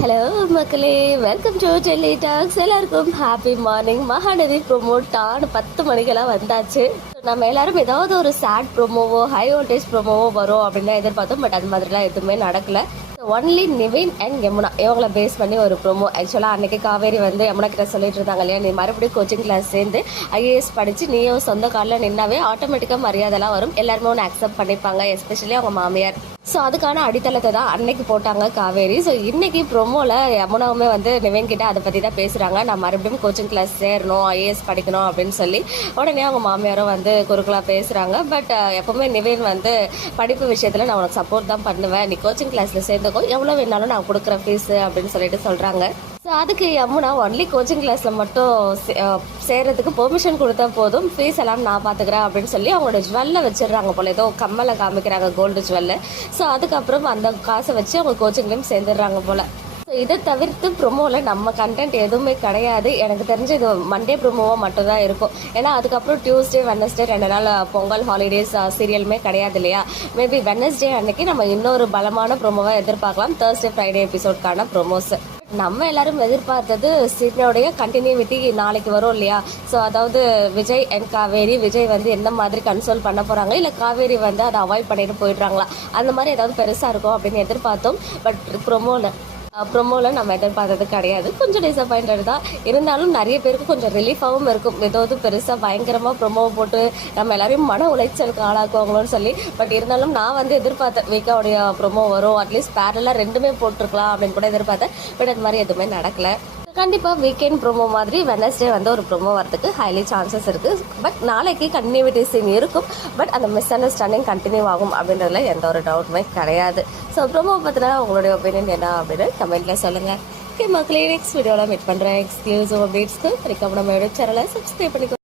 Hello மக்களே. Welcome to Delhi tax எல்லாருக்கும் happy morning Mahanadi promote டான் பத்து மணிக்கெல்லாம் வந்தாச்சு. நம்ம எல்லாரும் ஏதாவது ஒரு சேட் ப்ரோமோவோ ஹை வோல்டேஜ் ப்ரோமோவோ வரும் அப்படின்னு தான் எதிர்பார்த்தோம் பட் அது மாதிரிலாம் எதுவுமே நடக்கல. ஒன்லி நிவின் அண்ட் யமுனா இவங்களை பேஸ் பண்ணி ஒரு ப்ரோமோ ஆக்சுவலாக அன்னைக்கு காவேரி வந்து யமுனா கிட்ட சொல்லிட்டு இருந்தாங்க இல்லையா நீ மறுபடியும் கோச்சிங் கிளாஸ் சேர்ந்து ஐஏஎஸ் படித்து நீயும் சொந்த காலில் நின்னாவே ஆட்டோமேட்டிக்காக மரியாதைலாம் வரும். எல்லாருமே ஒன்று அக்செப்ட் பண்ணிப்பாங்க எஸ்பெஷலி அவங்க மாமியார். ஸோ அதுக்கான அடித்தளத்தை தான் அன்னைக்கு போட்டாங்க காவேரி. ஸோ இன்னைக்கு ப்ரொமோவில் யமுனாவுமே வந்து நிவின் கிட்ட அதை பற்றி தான் பேசுகிறாங்க நான் மறுபடியும் கோச்சிங் கிளாஸ் சேரணும் ஐஏஎஸ் படிக்கணும் அப்படின்னு சொல்லி உடனே அவங்க மாமியாரும் வந்து குறுக்கலாக பேசுகிறாங்க பட் எப்போவுமே நிவேன் வந்து படிப்பு விஷயத்தில் நான் உனக்கு சப்போர்ட் தான் பண்ணுவேன். நீ கோச்சிங் கிளாஸில் சேர்ந்துக்கோ. எவ்வளோ வேணாலும் நான் கொடுக்குற ஃபீஸு அப்படின்னு சொல்லிட்டு சொல்கிறாங்க ஸோ அதுக்கு யமுனா ஒன்லி கோச்சிங் கிளாஸில் மட்டும் சேர்கிறதுக்கு பெர்மிஷன் கொடுத்தா போதும். ஃபீஸ் எல்லாம் நான் பார்த்துக்கிறேன் அப்படின்னு சொல்லி அவங்களோட ஜுவல்ல வச்சிடுறாங்க போல். ஏதோ கம்மலை காமிக்கிறாங்க கோல்டு ஜுவல்ல ஸோ அதுக்கப்புறம் அந்த காசை வச்சு அவங்க கோச்சிங்லேயும் சேர்ந்துடுறாங்க போல். ஸோ இதை தவிர்த்து ப்ரொமோவில் நம்ம கண்டென்ட் எதுவுமே கிடையாது. எனக்கு தெரிஞ்சு இது மண்டே ப்ரொமோவாக மட்டும்தான் இருக்கும். ஏன்னா அதுக்கப்புறம் டியூஸ்டே வெனஸ்டே ரெண்டு நாள் பொங்கல் ஹாலிடேஸ் சீரியலுமே கிடையாது இல்லையா? மேபி வெனஸ்டே அன்னைக்கு நம்ம இன்னொரு பலமான ப்ரொமோவை எதிர்பார்க்கலாம். தேர்ஸ்டே ஃப்ரைடே எபிசோட்கான ப்ரொமோஸ் நம்ம எல்லாரும் எதிர்பார்த்தது சீரியனுடைய கண்டினியூவிட்டி நாளைக்கு வரும் இல்லையா? ஸோ அதாவது விஜய் அண்ட் காவேரி விஜய் வந்து எந்த மாதிரி கன்சோல் பண்ண போகிறாங்க இல்லை காவேரி வந்து அதை அவாய்ட் பண்ணிட்டு போயிடுறாங்களா? அந்த மாதிரி ஏதாவது பெருசாக இருக்கும் அப்படின்னு எதிர்பார்த்தோம். பட் ப்ரொமோவில் ப்ரொமோவில் நம்ம எதிர்பார்த்தது கிடையாது. கொஞ்சம் டிசப்பாயிண்டட் தான். இருந்தாலும் நிறைய பேருக்கு கொஞ்சம் ரிலீஃபாகவும் இருக்கும். ஏதாவது பெருசாக பயங்கரமாக ப்ரொமோவை போட்டு நம்ம எல்லாரையும் மன உளைச்சலுக்கு ஆளாக்குவாங்களோன்னு சொல்லி. பட் இருந்தாலும் நான் வந்து எதிர்பார்த்தேன் வீக்காவுடைய ப்ரொமோ வரும். அட்லீஸ்ட் பேரலாக ரெண்டுமே போட்டிருக்கலாம் அப்படின்னு கூட எதிர்பார்த்தேன். பட் அது மாதிரி எதுவுமே நடக்கல. கண்டிப்பாக வீக்கெண்ட் ப்ரோமோ மாதிரி வெனஸ்டே வந்து ஒரு ப்ரோமோ வரதுக்கு ஹைலி சான்சஸ் இருக்குது பட் நாளைக்கு கண்டினியூட்டி சீன் இருக்கும். பட் அந்த மிஸ் அண்டர்ஸ்டாண்டிங் கண்டினியூ ஆகும் அப்படின்றதுல எந்த ஒரு டவுட்டுமே கிடையாது. ஸோ ப்ரோமோ பற்றின உங்களுடைய ஒப்பீனியன் என்ன அப்படின்னு கமெண்ட்டில் சொல்லுங்கள் ஓகே மக்களே நெக்ஸ்ட் வீடியோவில் மீட் பண்ணுறேன் எக்ஸ்க்ளூசிவ் அப்டேட்ஸ்க்கு வரைக்கும் நம்ம சேனலை சப்ஸ்கிரைப் பண்ணிக்கோ